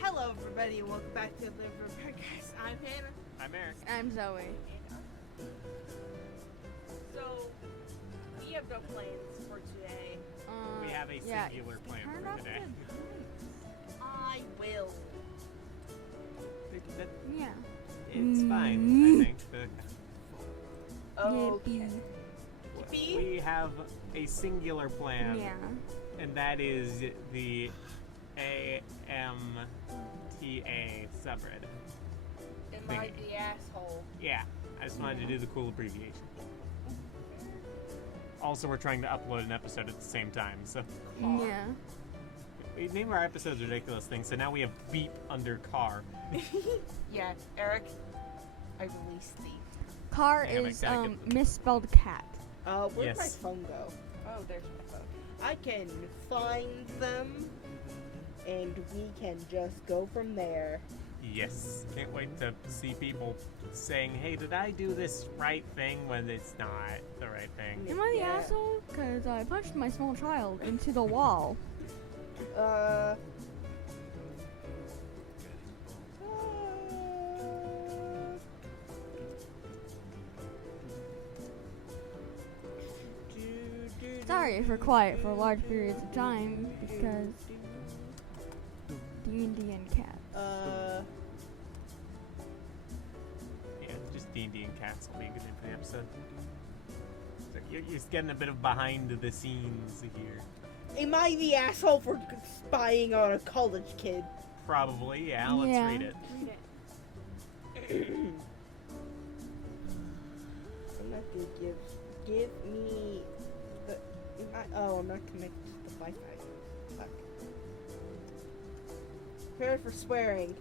Hello, everybody, and welcome back to the Liver Podcast. I'm Hannah. I'm Eric. I'm Zoey. So, we have no plans for today. We have a singular plan for today. I will. Yeah. It's fine, I think. Okay. We have a singular plan, Yeah. and that is the AMTA subreddit. Am I the asshole? Yeah, I just wanted to do the cool abbreviation. Also, we're trying to upload an episode at the same time, so Yeah. we name our episodes ridiculous things. So now we have beep under car. Yeah, Eric, I released the. Car Hang on, I is gotta get- misspelled cat. Where'd my Yes. phone go? Oh, there's my phone. I can find them, and we can just go from there. Yes, can't wait to see people saying, "Hey, did I do this right thing?" when it's not the right thing. Am I the Yeah. asshole? Because I punched my small child into the wall. Sorry for quiet for large periods of time because D&D and cats. Yeah, just D&D and cats will be a good name for the episode. So you're just getting a bit of behind the scenes here. Am I the asshole for spying on a college kid? Probably, yeah. Let's Yeah. read it. I'm not gonna give me the. I'm not connected to the Wi-Fi. Fuck. Prepare for swearing.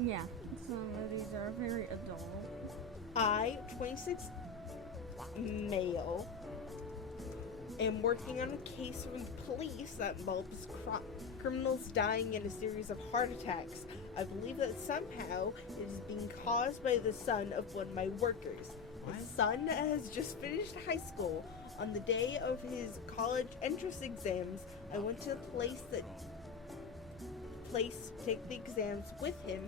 Yeah. Some of these are very adult. I, 26 male, am working on a case from the police that involves criminals dying in a series of heart attacks. I believe that somehow it is being caused by the son of one of my workers. What? The son has just finished high school. On the day of his college entrance exams, I went to the place to take the exams with him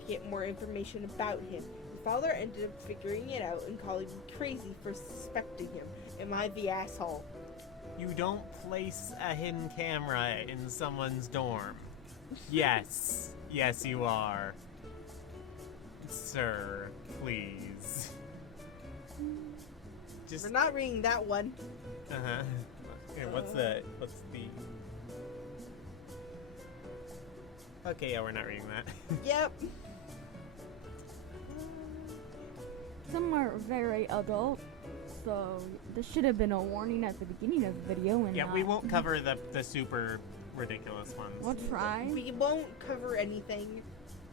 to get more information about him. The father ended up figuring it out and calling me crazy for suspecting him. Am I the asshole? You don't place a hidden camera in someone's dorm. Yes. Yes, you are. Sir, please. Just We're not reading that one. uh-huh. Okay, what's the Okay, yeah, we're not reading that. Yep. Some are very adult, so this should have been a warning at the beginning of the video. And Yeah, we not. won't cover the super ridiculous ones. We'll try. We won't cover anything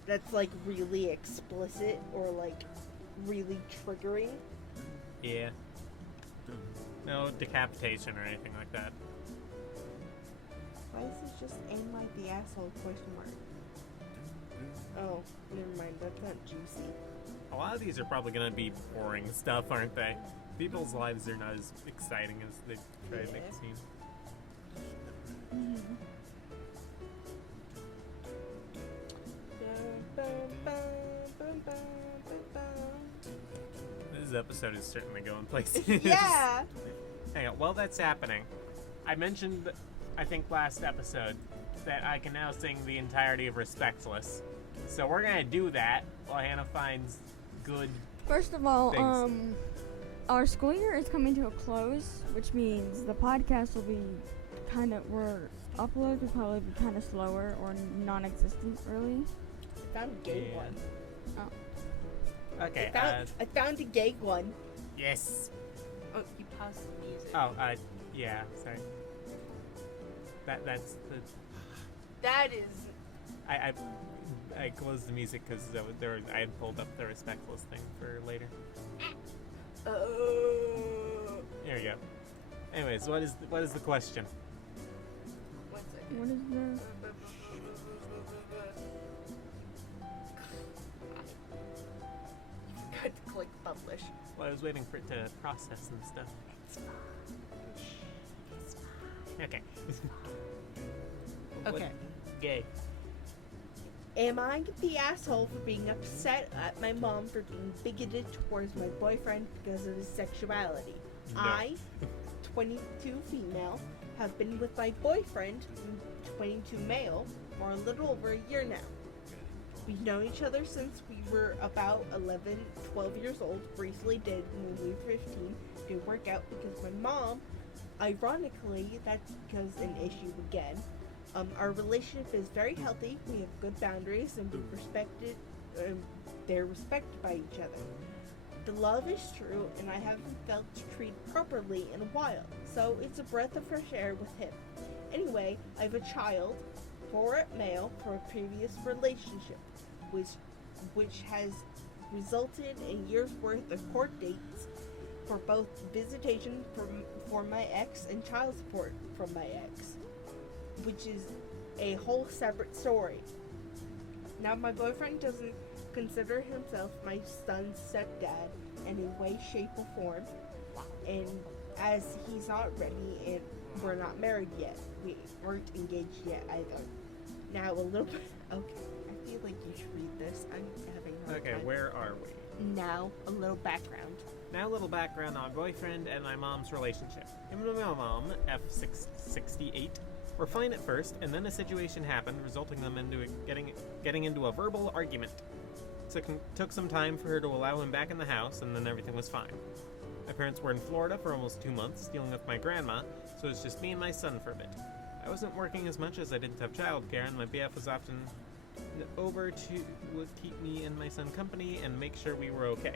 that's like really explicit or like really triggering. Yeah. No decapitation or anything like that. Why is this just "Am I the asshole?" ? Oh, never mind. That's not juicy. A lot of these are probably going to be boring stuff, aren't they? People's lives are not as exciting as they try to make it seem. This episode is certainly going places. Yeah. Hang on, while that's happening, I mentioned, I think last episode, that I can now sing the entirety of Respectless. So we're gonna do that while Hannah finds good. First of all, Thanks. our school year is coming to a close, which means the podcast will be uploads will probably be kind of slower or non-existent, really. I found a gay Yeah. one. Okay. I found a gay one. Yes. Oh, you paused the music. Oh, yeah. Sorry. That's the. That is. I closed the music because I had pulled up the Respectless thing for later. Oh. There we go. Anyways, what is the question? 1 second. What is the... Forgot to click publish. Well, I was waiting for it to process and stuff. Okay. Okay. Gay. Am I the asshole for being upset at my mom for being bigoted towards my boyfriend because of his sexuality? No. I, 22 female, have been with my boyfriend, 22 male, for a little over a year now. We've known each other since we were about 11, 12 years old, briefly did when we were 15, didn't work out because my mom, ironically, that's because an issue again. Our relationship is very healthy, we have good boundaries, and they're respected by each other. The love is true, and I haven't felt treated properly in a while, so it's a breath of fresh air with him. Anyway, I have a child, 4 male, from a previous relationship, which has resulted in years worth of court dates for both visitation for my ex and child support from my ex, which is a whole separate story. Now, my boyfriend doesn't consider himself my son's stepdad in any way, shape, or form, and as he's not ready and we're not married yet. We weren't engaged yet either. Now, a little bit. Okay, I feel like you should read this. I'm having a hard Okay, time. where are we? Now, a little background. Now a little background on boyfriend and my mom's relationship. Him and my mom, F68, were fine at first, and then a situation happened, resulting them into getting into a verbal argument. Took some time for her to allow him back in the house, and then everything was fine. My parents were in Florida for almost 2 months, dealing with my grandma, so it was just me and my son for a bit. I wasn't working as much as I didn't have childcare, and my BF was often over would keep me and my son company and make sure we were okay.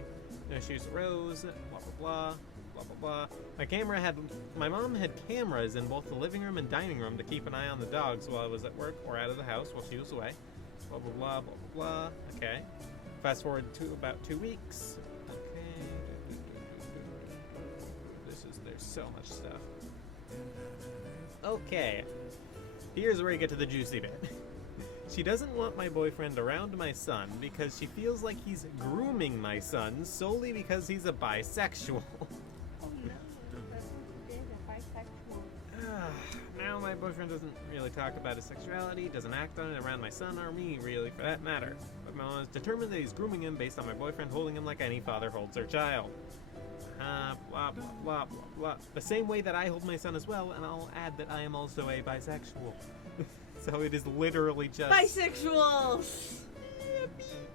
No issues arose, blah blah blah, blah blah blah. My mom had cameras in both the living room and dining room to keep an eye on the dogs while I was at work or out of the house while she was away. Blah blah blah blah blah blah. Okay. Fast forward to about 2 weeks. Okay. There's so much stuff. Okay. Here's where you get to the juicy bit. She doesn't want my boyfriend around my son because she feels like he's grooming my son solely because he's a bisexual. Oh no, that's what you did, a bisexual. Now my boyfriend doesn't really talk about his sexuality, doesn't act on it around my son or me, really, for that matter. But my mom is determined that he's grooming him based on my boyfriend holding him like any father holds their child. Blah, blah, blah, blah, blah. The same way that I hold my son as well, and I'll add that I am also a bisexual. So it is literally just... Bisexuals!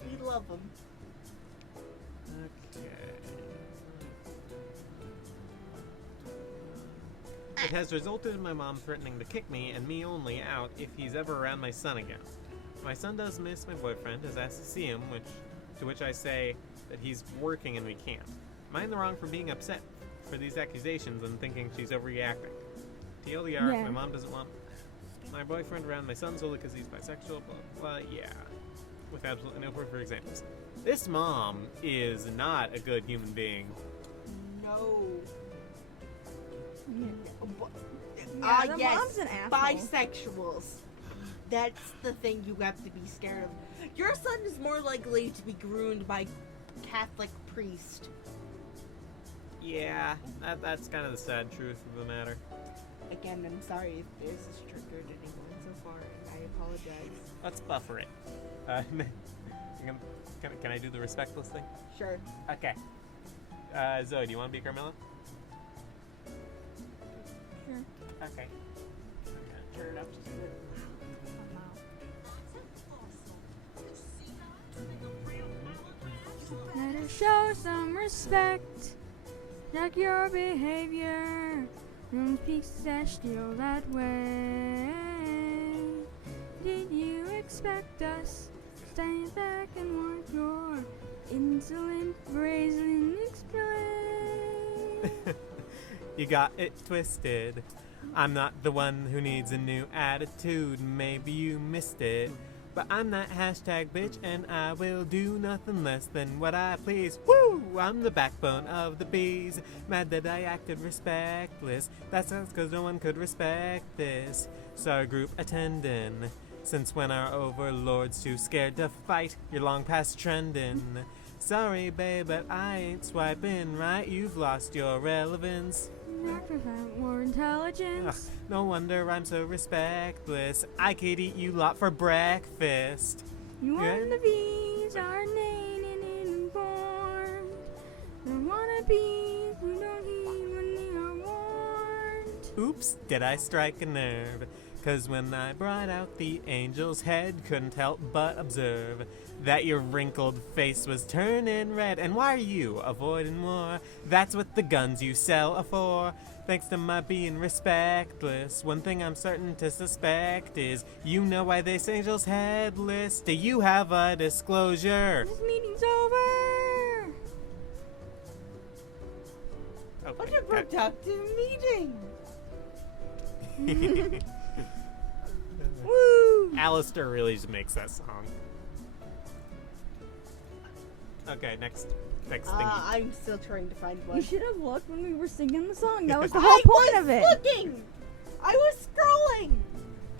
We love them. Okay. It has resulted in my mom threatening to kick me and me only out if he's ever around my son again. My son does miss my boyfriend, has asked to see him, to which I say that he's working and we can't. Am I in the wrong for being upset for these accusations and thinking she's overreacting? TLDR, Yeah. my mom doesn't want my boyfriend around my son solely because he's bisexual, blah, blah, yeah. With absolutely no proof or examples. This mom is not a good human being. No. Yeah, the yes, mom's an asshole. bisexuals. That's the thing you have to be scared of. Your son is more likely to be groomed by Catholic priest. Yeah, that's kind of the sad truth of the matter. Again, I'm sorry if this has triggered anyone so far, and I apologize. Let's buffer it. Can I do the respectless thing? Sure. Okay. Zoe, do you want to be Carmela? Sure. Okay. I'm gonna turn it up just a bit. Let her show some respect. Check your behavior. Don't speak celestial that way. Did you expect us to stand back and watch your insolent, brazen explain? You got it twisted. I'm not the one who needs a new attitude. Maybe you missed it. But I'm that hashtag bitch, and I will do nothing less than what I please. Woo! I'm the backbone of the bees. Mad that I acted respectless. That sounds 'cause no one could respect this. Sorry, group attending. Since when are overlords too scared to fight? You're long past trending. Sorry, babe, but I ain't swiping right. You've lost your relevance. Actors have more intelligence. No wonder I'm so respectless. I could eat you lot for breakfast. You wannabes are named and informed. They're wannabes who don't heed when they are warned. Oops, did I strike a nerve? 'Cause when I brought out the angel's head, couldn't help but observe that your wrinkled face was turning red. And why are you avoiding war? That's what the guns you sell are for. Thanks to my being respectless, one thing I'm certain to suspect is you know why this angel's headless. Do you have a disclosure? This meeting's over. Okay, What a productive meeting! Woo! Alistair really just makes that song. Okay, next thingy. I'm still trying to find You one. should have looked when we were singing the song. That was the whole point of it. Looking! I was scrolling!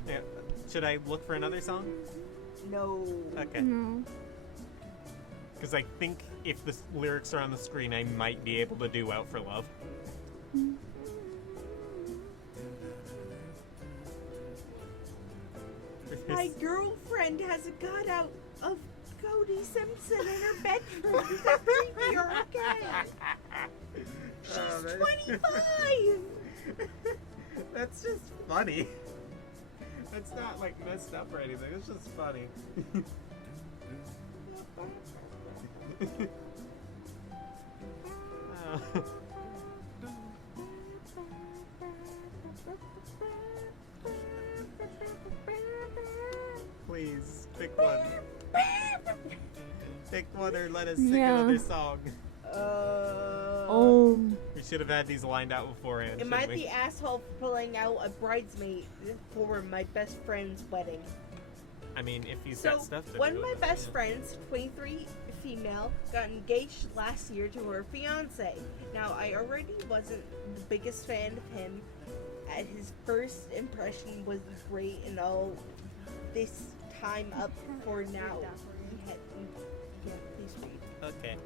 Yeah. Should I look for another song? No. Okay. No. Because I think if the lyrics are on the screen, I might be able to do Out for Love. My girlfriend has a cutout of Cody Simpson in her bedroom. Is that creepy or okay? She's 25! That's just funny. That's not like messed up or anything. It's just funny. Oh. Please, pick one. Pick one or let us sing Yeah. another song. We should have had these lined out beforehand. Am I shouldn't we? the asshole pulling out a bridesmaid for my best friend's wedding? I mean, if you So, got stuff to one do of my with it, best yeah. friends, 23 female, got engaged last year to her fiance. Now, I already wasn't the biggest fan of him. At his first impression was great and all. This time up for now. Please read. Okay.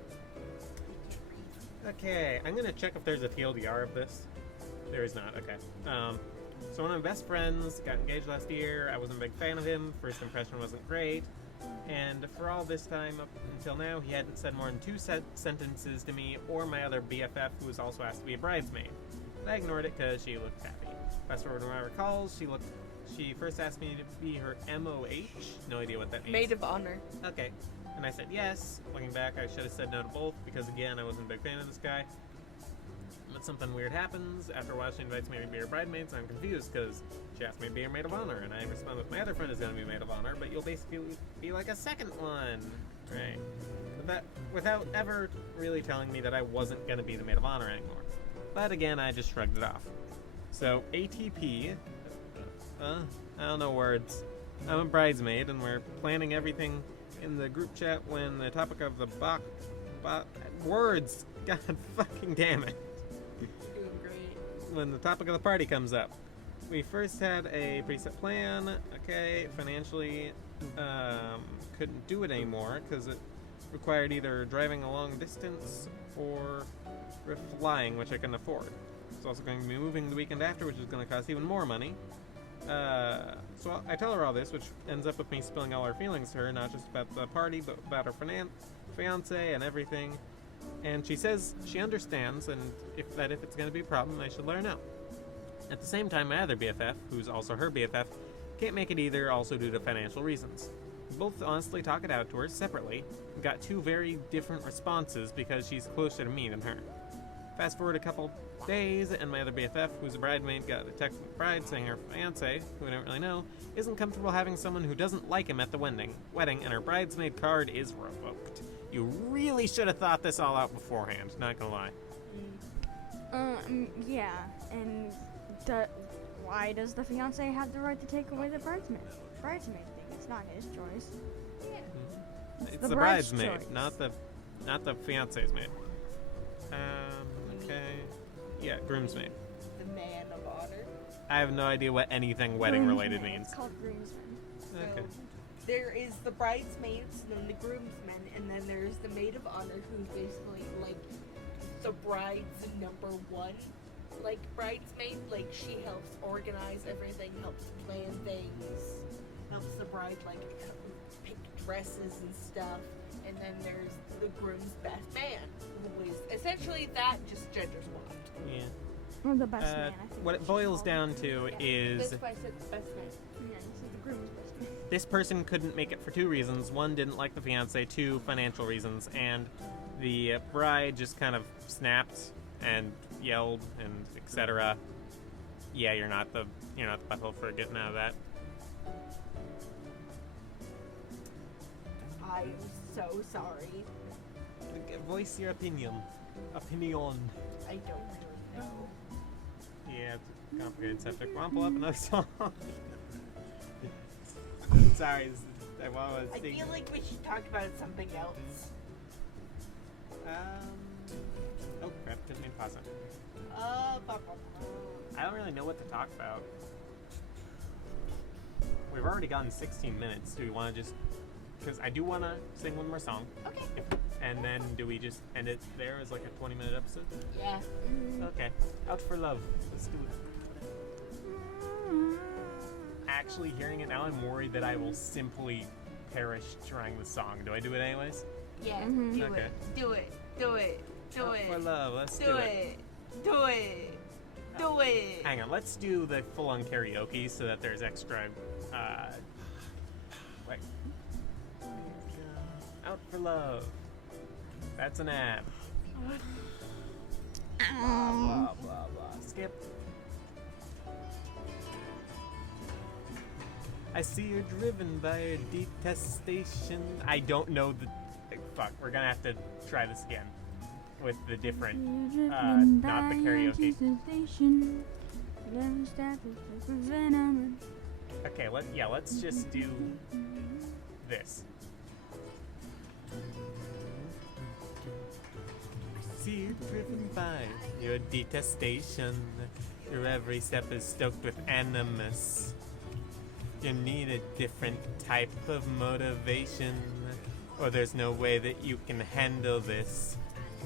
Okay, I'm gonna check if there's a TLDR of this. There is not. Okay. So one of my best friends got engaged last year. I wasn't a big fan of him. First impression wasn't great. And for all this time up until now, he hadn't said more than two sentences to me or my other BFF, who was also asked to be a bridesmaid. I ignored it because she looked happy. Fast forward to my recalls, she first asked me to be her MOH. No idea what that means. Maid of honor. Okay. And I said yes. Looking back, I should have said no to both because, again, I wasn't a big fan of this guy. But something weird happens. After a while, she invites me to be her bridesmaid, so I'm confused because she asked me to be her maid of honor. And I respond with, my other friend is going to be maid of honor, but you'll basically be like a second one. Right. Without ever really telling me that I wasn't going to be the maid of honor anymore. But again, I just shrugged it off. So, ATP. I don't know words. I'm a bridesmaid, and we're planning everything in the group chat when the topic of the words. God fucking damn it. Doing great. When the topic of the party comes up. We first had a preset plan. Okay, financially, couldn't do it anymore because it required either driving a long distance or flying, which I couldn't afford. It's also going to be moving the weekend after, which is going to cost even more money. So I tell her all this, which ends up with me spilling all her feelings to her, not just about the party, but about her fiance and everything. And she says she understands, and if it's going to be a problem, I should let her know. At the same time, my other BFF, who's also her BFF, can't make it either, also due to financial reasons. We both honestly talk it out to her separately, and got two very different responses because she's closer to me than her. Fast forward a couple days, and my other BFF, who's a bridesmaid, got a text from the bride saying her fiance, who I don't really know, isn't comfortable having someone who doesn't like him at the wedding, and her bridesmaid card is revoked. You really should have thought this all out beforehand, not gonna lie. Yeah, and why does the fiance have the right to take away the bridesmaid thing? It's not his choice. It's the the bride's bridesmaid, choice. not the fiance's maid. Okay. Yeah, groomsmaid. The man of honor. I have no idea what anything wedding related means. It's called groomsmen. Okay. So, there is the bridesmaids and then the groomsmen, and then there's the maid of honor, who's basically like the bride's number one, like bridesmaid. Like she helps organize everything, helps plan things, helps the bride like pick dresses and stuff, and then there's the groom's best man, who is essentially that, just gender swapped. Yeah. Or the best man, I think. What it boils down to is That's why I said best man. Yeah, this is the groom's best man. this person couldn't make it for two reasons. One, didn't like the fiance. Two, financial reasons. And the bride just kind of snapped and yelled and etc. Yeah, you're not the butthole for getting out of that. I'm so sorry. Voice your opinion. I don't really know. Yeah, it's a complicated subject. Want to pull up another song? Sorry, I was I feel like we should talk about something else. Oh crap! Didn't mean to pause it. Uh, I don't really know what to talk about. We've already gotten 16 minutes. Do we want to just? Because I do want to sing one more song. Okay. And then do we just end it there as like a 20-minute episode? Yeah. Okay. Out for love. Let's do it. Actually, hearing it now, I'm worried that I will simply perish trying the song. Do I do it anyways? Yeah. Mhm. Do Okay. it. Do it. Do it. Do Out it. for love. Let's Do it. Do it. Do it. Hang on. Let's do the full-on karaoke so that there's extra. Wait. Out for love. That's an ad. Blah, blah, blah, blah. Skip. I see you're driven by a detestation. I don't know the. Fuck, we're gonna have to try this again. With the different. Not the karaoke. Okay, let's just do this. See you driven by your detestation. Your every step is stoked with animus. You need a different type of motivation, or there's no way that you can handle this.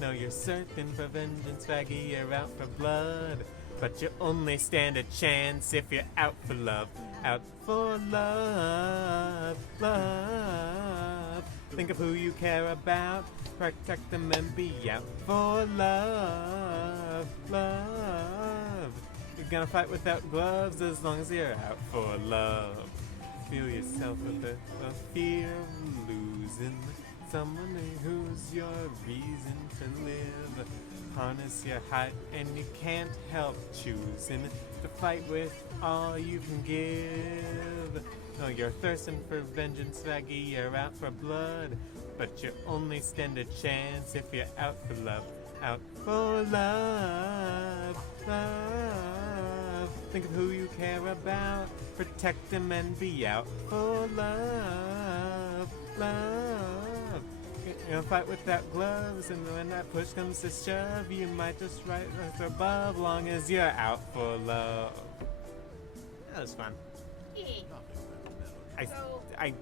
No, you're searching for vengeance, faggy, you're out for blood. But you only stand a chance if you're out for love. Out for love, love. Think of who you care about, protect them and be out for love, love. You're gonna fight without gloves as long as you're out for love. Feel yourself with the fear of losing someone who's your reason to live. Harness your heart and you can't help choosing to fight with all you can give. No, you're thirsting for vengeance, faggy, you're out for blood. But you only stand a chance if you're out for love. Out for love, love. Think of who you care about, protect them and be out for love, love. You're gonna fight without gloves, and when that push comes to shove, you might just rise above, long as you're out for love. That was fun.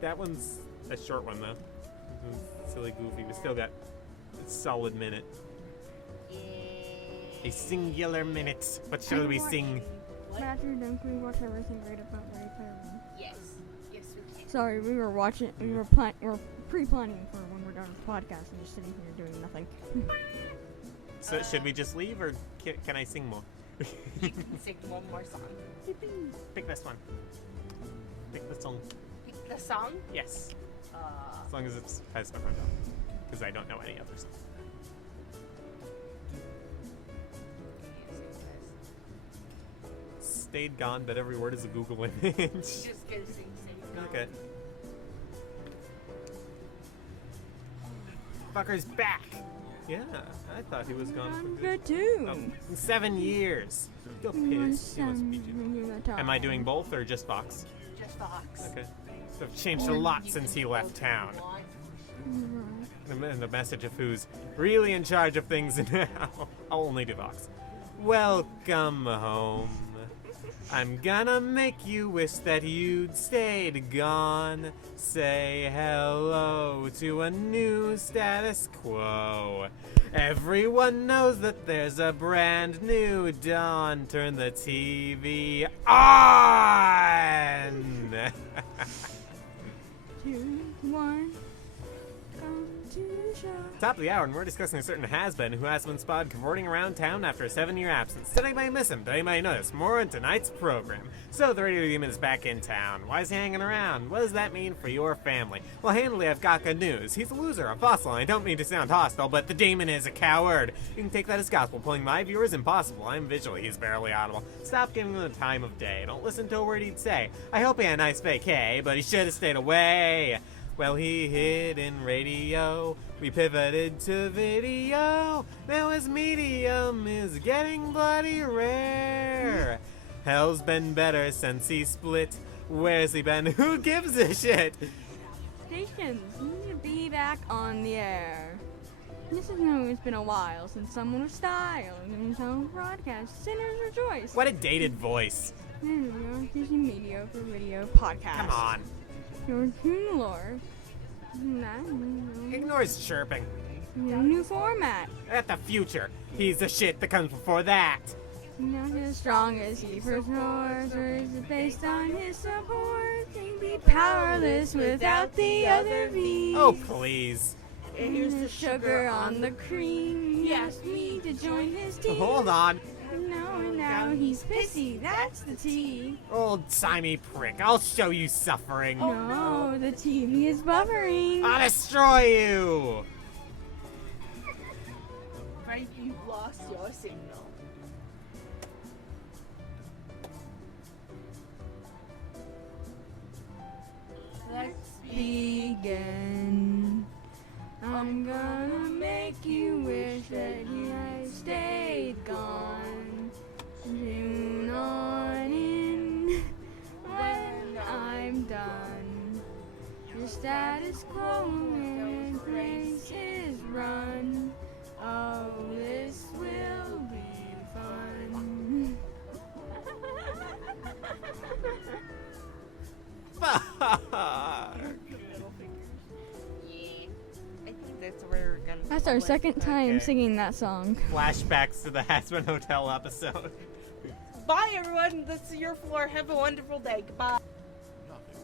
That one's a short one though. Silly goofy. We still got a solid minute. A singular minute. What shall we sing? Matthew, don't we watch everything great about Ready Player One? Yes. Yes, we can. Sorry, we were watching. We were pre-planning for when we're done with the podcast and just sitting here doing nothing. So should we just leave, or can I sing more? You can sing one more song. Pick this one. Pick the song. Pick the song? Yes. As long as it has stuff on top. Because I don't know any other song. Stayed gone, but every word is a Google image. Just gonna sing Sing. Okay. Fucker's back! Yeah, I thought he was gone I'm for good too. Oh, 7 years. Go piss. He must be Jim. Am I doing both or just Fox? Just Fox. Okay. So I've changed a lot since he left town. And the message of who's really in charge of things now. I'll only do Vox. Welcome home. I'm gonna make you wish that you'd stayed gone. Say hello to a new status quo. Everyone knows that there's a brand new dawn. Turn the TV on! one. Come to the show. Top of the hour, and we're discussing a certain has-been who has been spotted cavorting around town after a 7-year absence. Did anybody miss him? Did anybody notice? More in tonight's program. So the radio demon is back in town. Why is he hanging around? What does that mean for your family? Well, handily, I've got good news. He's a loser, a fossil, and I don't mean to sound hostile, but the demon is a coward. You can take that as gospel. Pulling my viewers impossible. I'm visual. He's barely audible. Stop giving him the time of day. Don't listen to a word he'd say. I hope he had a nice vacay, but he should have stayed away. Well, he hid in radio, we pivoted to video, now his medium is getting bloody rare. Hell's been better since he split, where's he been, who gives a shit? Stations need to be back on the air. This is known it's been a while since someone with style and some broadcast. Sinners rejoice. What a dated voice. Disney Media for Radio Podcast. Come on. Your tune lore. Ignore his chirping. New format. At the future. He's the shit that comes before that. Not as strong as he first knows, or is it based on his support? He'd be powerless without the other V. Oh, please. And here's the sugar on the cream. He asked me to join his team. Hold on. And now he's pissy. That's the T. Old Simey prick. I'll show you suffering. Oh, No, the TV is buffering. I'll destroy you. Right, you lost your signal. Let's begin. I'm gonna make you wish that you had stayed gone. Tune on in when I'm done. Your status quo and place is run. Oh, this will be fun. Fuck. Middle fingers. Yeah. I think that's where we're gonna. That's our call it. second time Okay. singing that song. Flashbacks to the Hasbin Hotel episode. Bye, everyone. This is your floor. Have a wonderful day. Goodbye.